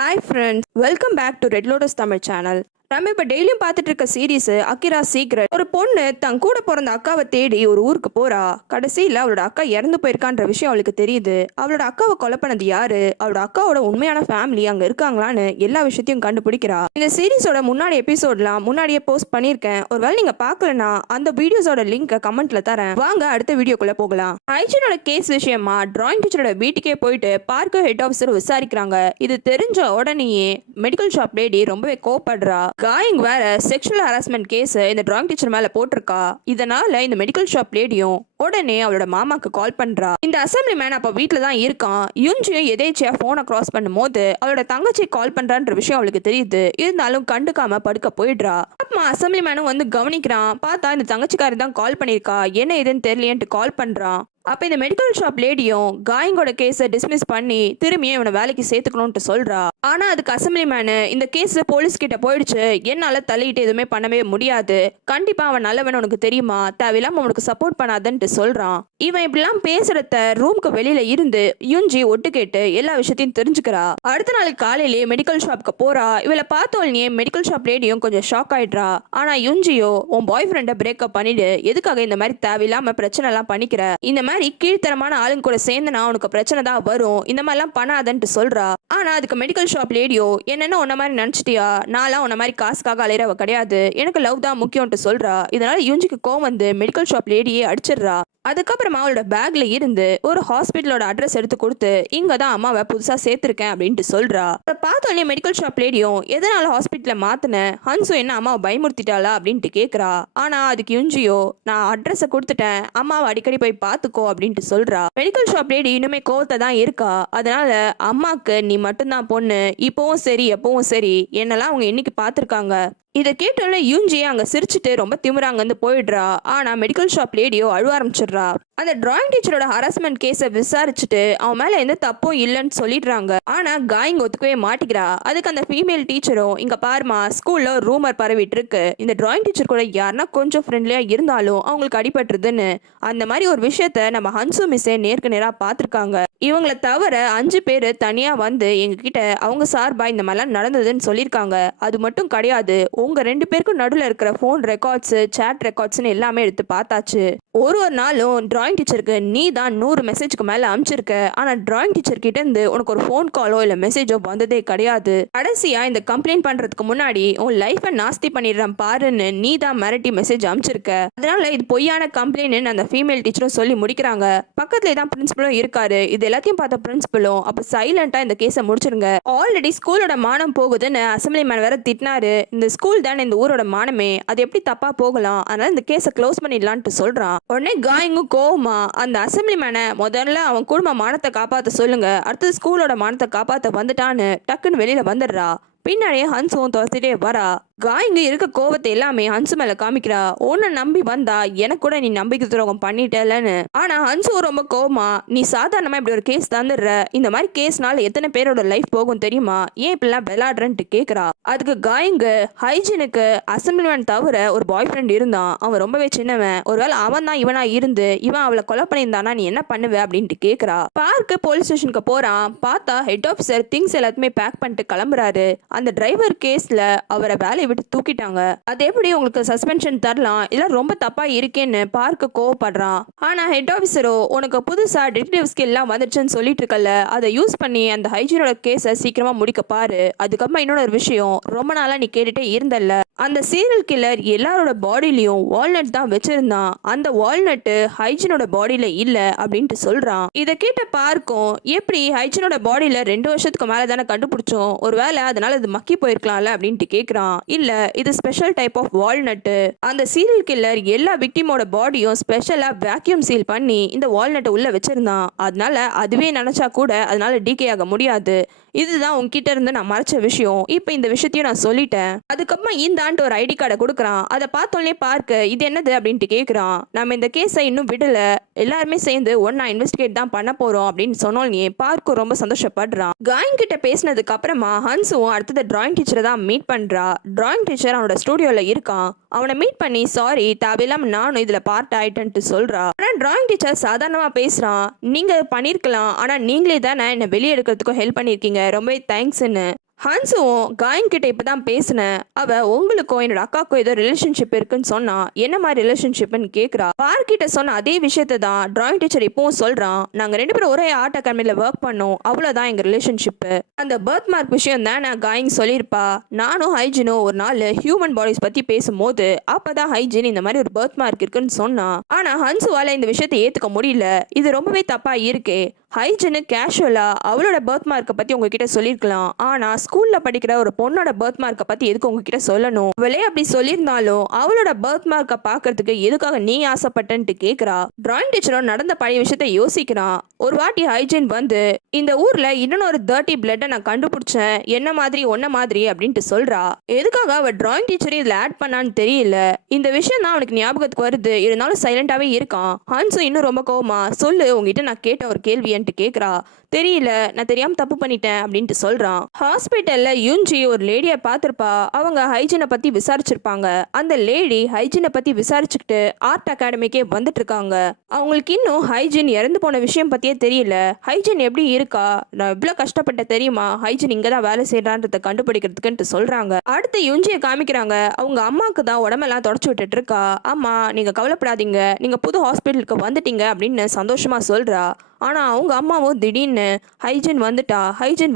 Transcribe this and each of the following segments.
Hi friends, welcome back to Red Lotus Tamil channel. நம்ம இப்போ டெய்லியும் பார்த்துட்டு இருக்க சீரீஸ் அகிரா சீக்ரெட். ஒரு பொண்ணு தன் கூட பிறந்த அக்காவை தேடி ஒரு ஊருக்கு போறா. கடைசியில் அவளோட அக்கா இறந்து போயிருக்கான்ற விஷயம் அவளுக்கு தெரியுது. அவளோட அக்காவை கொலை பண்ணது யாரு, அவளோட அக்காவோட உண்மையான ஃபேமிலி அங்க இருக்காங்களான்னு எல்லா விஷயத்தையும் கண்டுபிடிக்கிறா. இந்த சீரீஸோட முன்னாடி எபிசோட்லாம் முன்னாடியே போஸ்ட் பண்ணியிருக்கேன். ஒருவேளை நீங்க பார்க்கலனா அந்த வீடியோஸோட லிங்க் கமெண்ட்ல தரேன். வாங்க அடுத்த வீடியோக்குள்ள போகலாம். ஹைஜீனோட கேஸ் விஷயமா டிராயிங் டீச்சரோட வீட்டுக்கே போயிட்டு பார்க்க ஹெட் ஆஃபீஸர் விசாரிக்கிறாங்க. இது தெரிஞ்ச உடனேயே மெடிக்கல் ஷாப் லேடி ரொம்பவே கோவப்படுறா. காயிங் வேற செக்ஷுவல் ஹராஸ்மெண்ட் கேஸ் இந்த டிராயிங் டீச்சர் மேல போட்டிருக்கா. இதனால இந்த மெடிக்கல் ஷாப் லேடியும் உடனே அவளோட மாமாக்கு கால் பண்றா. இந்த அசம்பிளி மேன் அப்ப வீட்டுல தான் இருக்கான். யுஞ்சியும் எதேச்சியா போனை கிராஸ் பண்ணும் போது அவளோட தங்கச்சி கால் பண்றான்ற விஷயம் அவளுக்கு தெரியுது. இருந்தாலும் கண்டுக்காம படுக்க போயிடுறா. அப்புறமா அசம்பிளி மேனும் வந்து கவனிக்கிறான். பார்த்தா இந்த தங்கச்சிக்காரி தான் கால் பண்ணிருக்கா. என்ன ஏதுன்னு தெரியலையேன்ட்டு கால் பண்றான். அப்ப இந்த மெடிக்கல் ஷாப் லேடியும் காயிங்கோட கேஸை டிஸ்மிஸ் பண்ணி திரும்பியும் இவனை வேலைக்கு சேர்த்துக்கணும்னு சொல்றா. ஆனா அதுக்கு அசம்பிளி மேனு இந்த கேஸ் போலீஸ் கிட்ட போயிடுச்சு, என்னால தள்ளிட்டு எதுவுமே பண்ணவே முடியாது, கண்டிப்பா அவன் நல்லவன் உனக்கு தெரியுமா, தேவையில்லாம அவனுக்கு சப்போர்ட் பண்ணாதன்ட்டு சொல்றான். இவன் இப்படிலாம் பேசுறத ரூம்க்கு வெளியில இருந்து யுஞ்சி ஒட்டு கேட்டு எல்லா விஷயத்தையும் தெரிஞ்சுக்கிறா. அடுத்த நாள் காலையிலேயே மெடிக்கல் ஷாப்க்கு போறா. இவளை பார்த்தோன்னே மெடிக்கல் ஷாப் லேடியும் கொஞ்சம் ஷாக் ஆயிடுறா. ஆனா யுஞ்சியோ உன் பாய் ஃப்ரெண்டை பிரேக்கப் பண்ணிடு, எதுக்காக இந்த மாதிரி தேவையில்லாம பிரச்சனை எல்லாம் பண்ணிக்கிற, இந்த மாதிரி கீழ்த்தரமான ஆளுங்க கூட சேர்ந்தனா உனக்கு பிரச்சனை தான் வரும், இந்த மாதிரிலாம் பண்ணாதன்ட்டு சொல்றா. ஆனா அதுக்கு மெடிக்கல் ஷாப் லேடியோ என்னென்ன உன்ன மாதிரி நினைச்சிட்டியா, நான்லாம் உன்ன மாதிரி காசுக்காக அலையறவ கிடையாது, எனக்கு லவ் தான் முக்கியம்ட்டு சொல்றா. இதனால யுஞ்சிக்கு கோவம் வந்து மெடிக்கல் ஷாப் லேடியே அடிச்சிடுறா. அதுக்கப்புறமா அவளோட பேக்ல இருந்து ஒரு ஹாஸ்பிட்டலோட அட்ரஸ் எடுத்து கொடுத்து இங்க தான் அம்மாவை புதுசா சேர்த்திருக்கேன் அப்படின்ட்டு சொல்றா. பார்த்தோன்னே மெடிக்கல் ஷாப் லேடியும் எதனால ஹாஸ்பிட்டல மாத்தின, ஹன்சு என்ன அம்மாவை பயமுறுத்திட்டாளா அப்படின்ட்டு கேக்குறா. ஆனா அதுக்கு யுஞ்சியோ நான் அட்ரஸை கொடுத்துட்டேன், அம்மாவை அடிக்கடி போய் பார்த்துக்கோ அப்படின்ட்டு சொல்றா. மெடிக்கல் ஷாப் லேடி இன்னுமே கோவத்தை தான் இருக்கா. அதனால அம்மாக்கு நீ மட்டும்தான் பொண்ணு, இப்பவும் சரி எப்பவும் சரி, என்னெல்லாம் அவங்க இன்னைக்கு பார்த்துருக்காங்க. இதை கேட்டோன்னே யூஞ்சியை அங்கே சிரிச்சுட்டு ரொம்ப திமிராங்க வந்து போயிடுறா. ஆனால் மெடிக்கல் ஷாப் லேடியோ அழுவ ஆரம்பிச்சிடுறா. அந்த டிராயிங் டீச்சரோட ஹராஸ்மெண்ட் கேஸை விசாரிச்சுட்டு அவன் மேலே எந்த தப்பும் இல்லைன்னு சொல்லிடுறாங்க. ஆனால் காயிங் ஒத்துக்கவே மாட்டிக்கிறா. அதுக்கு அந்த ஃபீமேல் டீச்சரும் இங்கே பாருமா, ஸ்கூலில் ரூமர் பரவிட்டு இருக்கு, இந்த டிராயிங் டீச்சர் கூட யாருன்னா கொஞ்சம் ஃப்ரெண்ட்லியாக இருந்தாலும் அவங்களுக்கு அடிபட்டுருதுன்னு. அந்த மாதிரி ஒரு விஷயத்த நம்ம ஹன்சு மிஸ்ஸே நேருக்கு நேராக பார்த்துருக்காங்க. இவங்களை தவிர 5 பேர் தனியாக வந்து எங்ககிட்ட அவங்க சார்பா இந்த மாதிரிலாம் நடந்ததுன்னு சொல்லியிருக்காங்க. அது மட்டும் கிடையாது, உங்க 2 பேருக்கும் நடுவில் இருக்கிற ஃபோன் ரெக்கார்ட்ஸ், சேட் ரெக்கார்ட்ஸ்னு எல்லாமே எடுத்து பார்த்தாச்சு. ஒரு நாளும் டிராயிங் டீச்சருக்கு நீ தான் 100 மெசேஜ்க்கு மேலே அனுப்பிச்சிருக்க. ஆனால் டிராயிங் டீச்சர் கிட்ட இருந்து உனக்கு ஒரு ஃபோன் காலோ இல்லை மெசேஜோ வந்ததே கிடையாது. கடைசியா இந்த கம்ப்ளைண்ட் பண்றதுக்கு முன்னாடி உன் லைஃபை நாஸ்தி பண்ணிடுறேன் பாருன்னு நீ தான் மிரட்டி மெசேஜ் அனுப்பிச்சிருக்க. அதனால இது பொய்யான கம்ப்ளைண்ட் அந்த ஃபீமேல் டீச்சரும் சொல்லி முடிக்கிறாங்க. பக்கத்துல தான் பிரின்சிபலும் இருக்காரு. இது எல்லாத்தையும் பார்த்த பிரின்சிபலும் அப்ப சைலண்டா இந்த கேஸை முடிச்சிருங்க, ஆல்ரெடி ஸ்கூலோட மானம் போகுதுன்னு அசம்பிளி மேன் வேற திட்டினாரு. இந்த ஸ்கூல் தானே இந்த ஊரோட மானமே, அது எப்படி தப்பா போகலாம், அதனால இந்த கேஸை க்ளோஸ் பண்ணிடலான்ட்டு சொல்றான். உடனே காயிங்கும் கோவமா அந்த அசம்பிளி மேனை முதல்ல அவன் குடும்ப மானத்தை காப்பாற்ற சொல்லுங்க, அடுத்தது ஸ்கூலோட மானத்தை காப்பாற்ற வந்துட்டான்னு டக்குன்னு வெளியில வந்துடுறா. பின்னாடியே ஹன்சுவும் துரத்திட்டே வரா. காயிங்க இருக்க கோவத்தை எல்லாமே ஹன்சு மேல காமிக்கிறா. உன்னை நம்பி வந்தா எனக்கு கூட நீ நம்பிக்கை துரோகம் பண்ணிட்டலன்னு. ஆனா ஹன்சு ரொம்ப கோவமா, நீ சாதாரணமா இப்படி ஒரு கேஸ் தந்துடுற, இந்த மாதிரி கேஸ்னால எத்தனை பேரோட லைஃப் போகும் தெரியுமா, ஏன் இப்படிலாம் விளையாடுறன்ட்டு கேக்குறா. அதுக்கு காயிங்க ஹைஜீனுக்கு அசம்பிளிமேன் தவிர ஒரு பாய் ஃப்ரெண்ட் இருந்தான், அவன் ரொம்பவே சின்னவன், ஒருவேளை அவன் தான் இவனா இருந்து இவன் அவளை கொலை பண்ணியிருந்தானா நீ என்ன பண்ணுவ அப்படின்ட்டு கேக்குறா. பார்க்க போலீஸ் ஸ்டேஷனுக்கு போறான். பார்த்தா ஹெட் ஆஃபீஸர் திங்ஸ் எல்லாத்தையுமே பேக் பண்ணிட்டு கிளம்புறாரு. அந்த டிரைவர் கேஸ்ல அவரை வேலையை விட்டு தூக்கிட்டாங்க. அது எப்படி உங்களுக்கு சஸ்பென்ஷன் தரலாம், இதெல்லாம் ரொம்ப தப்பா இருக்கேன்னு பார்க்க கோவப்படுறான். ஆனா ஹெட் ஆஃபீஸரோ உனக்கு புதுசா டிடெக்டிவ் ஸ்கில்லாம் வந்துருச்சுன்னு சொல்லிட்டு இருக்கல, அதை யூஸ் பண்ணி அந்த ஹைஜீனோட கேஸை சீக்கிரமா முடிக்க பாரு. அதுக்கப்புறமா இன்னொரு விஷயம், ரொம்ப நாளா நீ கேட்டுட்டே இருந்தல்ல, அந்த சீரியல் கில்லர் எல்லாரோட பாடியிலையும் வால்நட் தான் வச்சிருந்தான், அந்த வால்நட் ஹைஜீனோட பாடியில இல்ல அப்படின்ட்டு சொல்றான். இதை கேட்ட பார்க்கும் எப்படி ஹைஜீனோட பாடியில 2 வருஷத்துக்கு மேல தானே கண்டுபிடிச்சோம், ஒருவேளை அதனால இது மக்கி போயிருக்கலாம்ல அப்படின்ட்டு கேக்குறான். இல்ல இது ஸ்பெஷல் டைப் ஆஃப் வால்நட், அந்த சீரியல் கில்லர் எல்லா விக்டிமோட பாடியும் ஸ்பெஷலா வேக்யூம் சீல் பண்ணி இந்த வால்நட்டை உள்ள வச்சிருந்தான், அதனால அதுவே நினைச்சா கூட அதனால டீகே ஆக முடியாது, இதுதான் உன்கிட்ட இருந்து நான் மறைச்ச விஷயம், இப்ப இந்த விஷயத்தையும் நான் சொல்லிட்டேன். அதுக்கப்புறமா இந்த ஆண்டு ஒரு ஐடி கார்டை கொடுக்குறான். அதை பார்த்தோன்னே பார்க்க இது என்னது அப்படின்ட்டு கேட்குறான். நம்ம இந்த கேஸை இன்னும் விடல, எல்லாருமே சேர்ந்து ஒன்னா இன்வெஸ்டிகேட் தான் பண்ண போறோம் அப்படின்னு சொன்னோன்னே பார்க்க ரொம்ப சந்தோஷப்படுறான். காயிங் கிட்ட பேசினதுக்கு அப்புறமா ஹன்சுவும் அடுத்தது டிராயிங் டீச்சரை தான் மீட் பண்றா. டிராயிங் டீச்சர் அவனோட ஸ்டுடியோல இருக்கான். அவனை மீட் பண்ணி சாரி தேவையில்லாம நானும் இதுல பார்ட் ஆயிட்டேன்ட்டு சொல்றா. ஆனா டிராயிங் டீச்சர் சாதாரணமா பேசுறான். நீங்க பண்ணிருக்கலாம், ஆனா நீங்களே தானே என்ன வெளியே எடுக்கிறதுக்கும் ஹெல்ப் பண்ணிருக்கீங்க, ரொம்ப தேங்க்ஸ்ன்னு. ஹன்சுவும் காயின் கிட்ட இப்பதான் பேசினேன், அவ உங்களுக்கும் என்னோட அக்காவுக்கும் ஏதோ ரிலேஷன்ஷிப் இருக்குன்னு சொன்னா, என்ன மாதிரி ரிலேஷன்ஷிப்னு கேக்குறா. பார்க் கிட்ட சொன்ன அதே விஷயத்தை தான் டிராயிங் டீச்சர் இப்பவும் சொல்றான். நாங்க 2 பேரும் ஒரே ஆர்ட் அகாடமில ஒர்க் பண்ணோம், அவ்வளவுதான் எங்க ரிலேஷன்ஷிப். அந்த பர்த் மார்க் விஷயம் தான் நான் காயின் சொல்லியிருப்பா. நானும் ஹைஜினும் ஒரு நாள் ஹியூமன் பாடிஸ் பத்தி பேசும்போது அப்பதான் ஹைஜின் இந்த மாதிரி ஒரு பர்த் மார்க் இருக்குன்னு சொன்னா. ஆனா ஹன்சுவால இந்த விஷயத்தை ஏத்துக்க முடியல. இது ரொம்பவே தப்பா இருக்கே. ஹைஜினு கேஷுவலா அவளோட பர்த் மார்க்கை பத்தி உங்ககிட்ட சொல்லியிருக்கலாம். ஆனா ஸ்கூல்ல படிக்கிற ஒரு பொண்ணோட பர்த் மார்க்கை பத்தி எதுக்கு உங்ககிட்ட சொல்லணும்? அவளே அப்படி சொல்லியிருந்தாலும் அவளோட பர்த் மார்க்கை பாக்குறதுக்கு எதுக்காக நீ ஆசைப்பட்டன்ட்டு கேக்குறா. டிராயிங் டீச்சரும் நடந்த பழைய விஷயத்த யோசிக்கிறான். ஒரு வாட்டி ஹைஜின் வந்து இந்த ஊர்ல இன்னொரு டர்ட்டி பிளட்டை நான் கண்டுபிடிச்சேன், என்ன மாதிரி ஒன்ன மாதிரி அப்படின்ட்டு சொல்றா. எதுக்காக அவ டிராயிங் டீச்சர் இதுல ஆட் பண்ணான்னு தெரியல. இந்த விஷயம் தான் அவனுக்கு ஞாபகத்துக்கு வருது. இருந்தாலும் சைலண்டாவே இருக்கான். ஹன்சு இன்னும் ரொம்ப கோவமா, சொல்லு உங்ககிட்ட நான் கேட்ட ஒரு கேள்வி கேக்குறா. தெரியல, நான் தெரியாம தப்பு பண்ணிட்டேன் அப்படின்ட்டு சொல்றான். ஹாஸ்பிட்டல்ல யுஞ்சி ஒரு லேடியை பார்த்திருப்பா. அவங்க ஹைஜினை பத்தி விசாரிச்சிருப்பாங்க. அந்த லேடி ஹைஜினை பத்தி விசாரிச்சுக்கிட்டு ஆர்ட் அகாடமிக்கே வந்துட்டு இருக்காங்க. அவங்களுக்கு இன்னும் ஹைஜின் இறந்து போன விஷயம் பத்தியே தெரியல. ஹைஜின் எப்படி இருக்கா, நான் எவ்வளவு கஷ்டப்பட்ட தெரியுமா, ஹைஜின் இங்கதான் வேலை செய்யறான்றத கண்டுபிடிக்கிறதுக்குன்ட்டு சொல்றாங்க. அடுத்து யுஞ்சியை காமிக்கிறாங்க. அவங்க அம்மாக்கு தான் உடம்பெல்லாம் தொடச்சு விட்டுட்டு இருக்கா. அம்மா நீங்க கவலைப்படாதீங்க, நீங்க புது ஹாஸ்பிட்டலுக்கு வந்துட்டீங்க அப்படின்னு சந்தோஷமா சொல்றா. ஆனா அவங்க அம்மாவும் திடீர்னு ஹைஜின்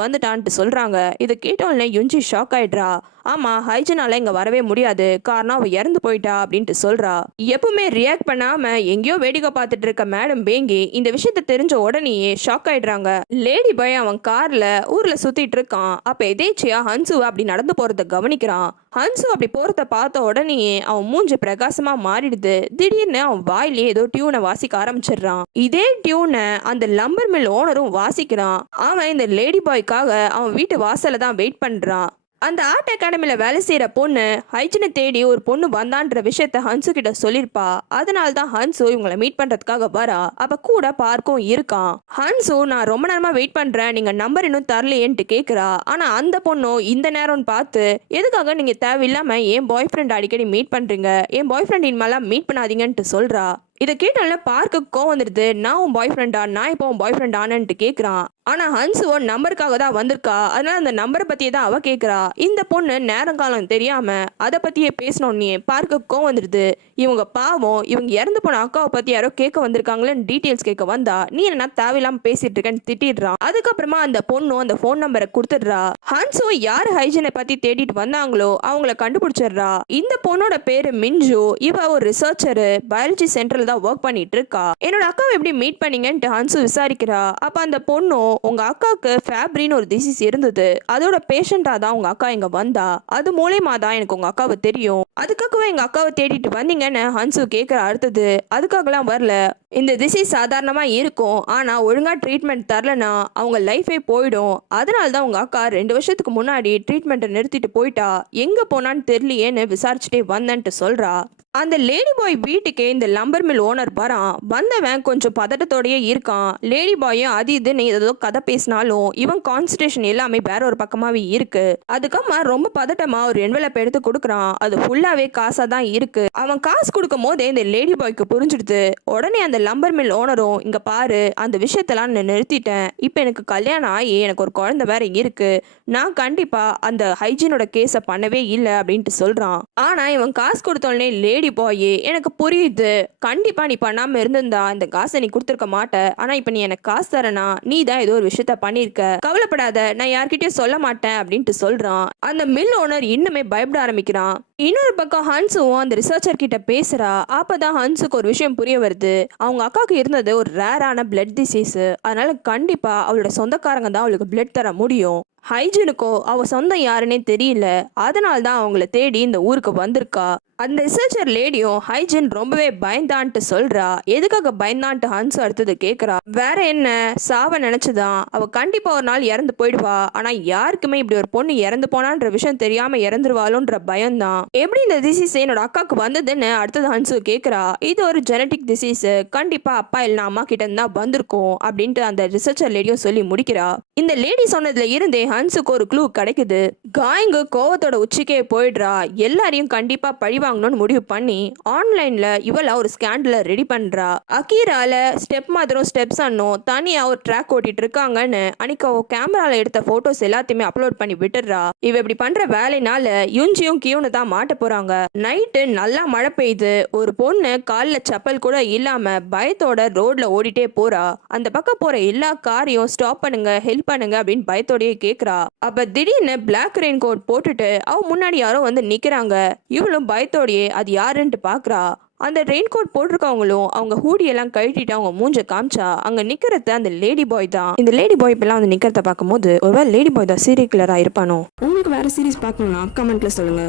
வந்துட்டான்ட்டு சொல்றாங்க. இதை கேட்டோன்னே யுஞ்சி ஷாக் ஆயிடுறா. ஆமா, ஹைஜினால இங்க வரவே முடியாது, காரணம் அவ இறந்து போயிட்டா அப்படின்ட்டு சொல்றா. எப்பவுமே ரியாக்ட் பண்ணாம எங்கேயோ வேடிக்கை பார்த்துட்டு இருக்க மேடம் பேங்கி இந்த விஷயத்த தெரிஞ்ச உடனேயே ஷாக் ஆயிடுறாங்க. லேடி பாய் அவன் கார்ல ஊர்ல சுத்திட்டு இருக்கான். அப்ப எதேச்சியா ஹன்சுவா அப்படி நடந்து போறத கவனிக்கிறான். ஹன்சு அப்படி போறத பார்த்த உடனேயே அவன் மூஞ்சி பிரகாசமா மாறிடுது. திடீர்னு அவன் வாயிலே ஏதோ டியூனை வாசிக்க ஆரம்பிச்சிடுறான். இதே டியூனை அந்த லம்பர் மில் ஓனரும் வாசிக்கிறான். அவன் இந்த லேடி பாய்க்காக அவன் வீட்டு வாசல்ல தான் வெயிட் பண்றான். அந்த ஆர்ட் அகாடமியில் வேலை செய்கிற பொண்ணு ஹைஜினை தேடி ஒரு பொண்ணு வந்தான்ற விஷயத்த ஹன்சு கிட்ட சொல்லியிருப்பா. அதனால தான் ஹன்சு இவங்களை மீட் பண்ணுறதுக்காக வரா. அப்போ கூட பார்க்கும் இருக்கான். ஹன்சு நான் ரொம்ப நேரமாக வெயிட் பண்ணுறேன், நீங்கள் நம்பர் இன்னும் தரலையேன்ட்டு கேட்குறா. ஆனால் அந்த பொண்ணும் இந்த நேரம்னு பார்த்து எதுக்காக நீங்கள் தேவையில்லாமல் என் பாய் ஃப்ரெண்ட் அடிக்கடி மீட் பண்ணுறீங்க, என் பாய் ஃப்ரெண்ட் இனிமேலாம் மீட் பண்ணாதீங்கன்ட்டு சொல்கிறா. இதை கேட்டால பார்க்கு கோவம் வந்துடுது. நான் உன் பாய் ஃப்ரெண்டா, நான் இப்போ உன் பாய் ஃப்ரெண்ட் ஆனன்ட்டு கேட்குறான். ஆனா ஹன்சுவோ நம்பருக்காக தான் வந்திருக்கா. அதனால அந்த நம்பரை பத்தியே தான் அவ கேட்குறா. இந்த பொண்ணு நேரங்காலம் தெரியாம அதை பத்தியே பேசணும்னே பார்க்கு கோவம் வந்துடுது. இவங்க பாவம், இவங்க இறந்து போன அக்காவை பத்தி யாரோ கேட்க வந்திருக்காங்களேன்னு டீட்டெயில்ஸ் கேட்க வந்தா நீ என்ன தேவையில்லாம பேசிட்டு இருக்கேன்னு திட்டிடுறான். அதுக்கப்புறமா அந்த பொண்ணும் அந்த போன் நம்பரை கொடுத்துடுறா. ஹன்சு யார் ஹைஜினை பத்தி தேடிட்டு வந்தாங்களோ அவங்கள கண்டுபிடிச்சிடுறா. இந்த பொண்ணோட பேரு மிஞ்சு. இவ ஒரு ரிசர்ச்சரு, பயாலஜி சென்டர்ல தான் ஒர்க் பண்ணிட்டு இருக்கா. என்னோட அக்காவை எப்படி மீட் பண்ணீங்கன்ட்டு ஹன்சு விசாரிக்கிறா. அப்ப அந்த பொண்ணும் உங்க அக்காவுக்கு ஃபேப்ரின்னு ஒரு டிசீஸ் இருந்தது, அதோட பேஷண்டா தான் உங்க அக்கா இங்க வந்தா, அது மூலமா தான் எனக்கு உங்க அக்காவை தெரியும், அதுக்காகவே எங்க அக்காவை தேடிட்டு வந்தீங்கன்னு ஹன்சு கேட்குற. அடுத்தது அதுக்காகலாம் வரல, இந்த டிசீஸ் சாதாரணமா இருக்கும், ஆனா ஒழுங்கா ட்ரீட்மெண்ட் தரலனா அவங்க லைஃபே போயிடும், அதனால தான் உங்க அக்கா 2 வருஷத்துக்கு முன்னாடி ட்ரீட்மெண்ட்டை நிறுத்திட்டு போயிட்டா, எங்க போனான்னு தெரியலையேன்னு விசாரிச்சுட்டே வந்தேன்ட்டு சொல்றா. அந்த லேடி பாய் வீட்டுக்கே இந்த லம்பர் மில் ஓனர் வரான். வந்தவன் கொஞ்சம் பதட்டத்தோடயே இருக்கான். லேடி பாயும் அது இதுன்னு ஏதோ கதை பேசினாலும் இவன் கான்சன்ட்ரேஷன் எல்லாமே வேற ஒரு பக்கமாவே இருக்கு. அதுக்கம்மா ரொம்ப பதட்டமா ஒரு என்வலப் எடுத்து கொடுக்குறான். அது ஃபுல்லாவே காசா தான் இருக்கு. அவன் காசு கொடுக்கும் போதே இந்த லேடி பாய்க்கு புரிஞ்சுடுது. உடனே அந்த லம்பர் மில் ஓனரும் இங்க பாரு, அந்த விஷயத்தெல்லாம் நான் நிறுத்திட்டேன், இப்ப எனக்கு கல்யாணம் ஆகி எனக்கு ஒரு குழந்தை வேற இருக்கு, நான் கண்டிப்பா அந்த ஹைஜீனோட கேஸை பண்ணவே இல்லை அப்படின்ட்டு சொல்றான். ஆனா இவன் காசு கொடுத்தோடனே லேடி பாய் எனக்கு புரியுது, கண்டிப்பா நீ பண்ணாம இருந்திருந்தா இந்த காசை நீ கொடுத்துருக்க மாட்ட, ஆனா இப்ப நீ எனக்கு காசு தரனா நீ தான் ஏதோ ஒரு விஷயத்த பண்ணிருக்க, கவலைப்படாத, நான் யார்கிட்டயும் சொல்ல மாட்டேன் அப்படின்ட்டு சொல்றான். அந்த மில் ஓனர் இன்னுமே பயப்பட ஆரம்பிக்கிறான். இன்னொரு பக்கம் ஹன்சுவும் அந்த ரிசர்ச்சர் கிட்ட பேசுறா. அப்பதான் ஹன்சுக்கு ஒரு விஷயம் புரிய வருது. அவங்க அக்காவுக்கு இருந்தது ஒரு ரேரான பிளட் டிசீஸ், அதனால கண்டிப்பா அவளோட சொந்தக்காரங்க தான் அவளுக்கு பிளட் தர முடியும். ஹைஜீனுக்கோ அவ சொந்தம் யாருன்னே தெரியல, அதனால தான் அவங்கள தேடி இந்த ஊருக்கு வந்திருக்கா. அந்த ரிசர்ச்சர் லேடியும் ஹைஜீன் ரொம்பவே பயந்தான்ட்டு சொல்றா. எதுக்காக பயந்தான்ட்டு ஹன்சு அடுத்தது கேட்கறா. வேற என்ன, சாவ நினைச்சுதான், அவ கண்டிப்பா ஒரு நாள் இறந்து போயிடுவா, ஆனா யாருக்குமே இப்படி ஒரு பொண்ணு இறந்து போனான்ற விஷயம் தெரியாம இறந்துருவாளோன்ற பயம்தான். எப்படி இந்த டிசீஸ் என்னோட அக்காவுக்கு வந்ததுன்னு அடுத்தது ஹன்சு கேட்கறா. இது ஒரு ஜெனட்டிக் டிசீஸ், கண்டிப்பா அப்பா இல்லைன்னா அம்மா கிட்ட இருந்தா வந்திருக்கும் அப்படின்ட்டு அந்த ரிசர்ச்சர் லேடியும் சொல்லி முடிக்கிறா. இந்த லேடி சொன்னதுல இருந்தே ஹன்ஸுக்கு ஒரு க்ளூ கிடைக்குது. காயிங்கு கோவத்தோட உச்சிக்கே போயிடுறா. எல்லாரையும் கண்டிப்பா பழி வாங்கணும்னு முடிவு பண்ணி ஆன்லைன்ல இவளா ஒரு ஸ்கேண்டலை ரெடி பண்றா. அகீரால ஸ்டெப் மதரும் ஸ்டெப் சன்னும் தனியா ஒரு ட்ராக் ஓட்டிட்டு இருக்காங்கன்னு அன்னைக்கு அவ கேமரால எடுத்த போட்டோஸ் எல்லாத்தையுமே அப்லோட் பண்ணி விட்டுடுறா. இவ இப்படி பண்ற வேலைனால யுஞ்சியும் கியூனு தான் மாட்ட போறாங்க. நைட்டு நல்லா மழை பெய்யுது. ஒரு பொண்ணு கால்ல செப்பல் கூட இல்லாம பயத்தோட ரோட்ல ஓடிட்டே போறா. அந்த பக்கம் போற எல்லா காரையும் ஸ்டாப் பண்ணுங்க, ஹெல்ப் பண்ணுங்க அப்படின்னு பயத்தோடயே கேக்குறா. அப்ப திடீர்னு பிளாக் ரெயின் கோட் போட்டுட்டு அவ முன்னாடி யாரோ வந்து நிக்கிறாங்க. இவளும் பயத்தோடயே அது யாருன்ட்டு பாக்குறா. அந்த ரெயின் கோட் போட்டிருக்கவங்களும் அவங்க ஹூடி எல்லாம் கழட்டிட்டு அவங்க மூஞ்ச காமிச்சா அங்க நிக்கிறது அந்த லேடி பாய் தான். இந்த லேடி பாய் இப்பெல்லாம் வந்து நிக்கிறத பார்க்கும்போது ஒருவேளை லேடி பாய் தான் சீரியல் கில்லரா இருப்பானோ? உங்களுக்கு வேற சீரிஸ் பார்க்கணும்னா கமெண்ட்ல சொல்லுங்க.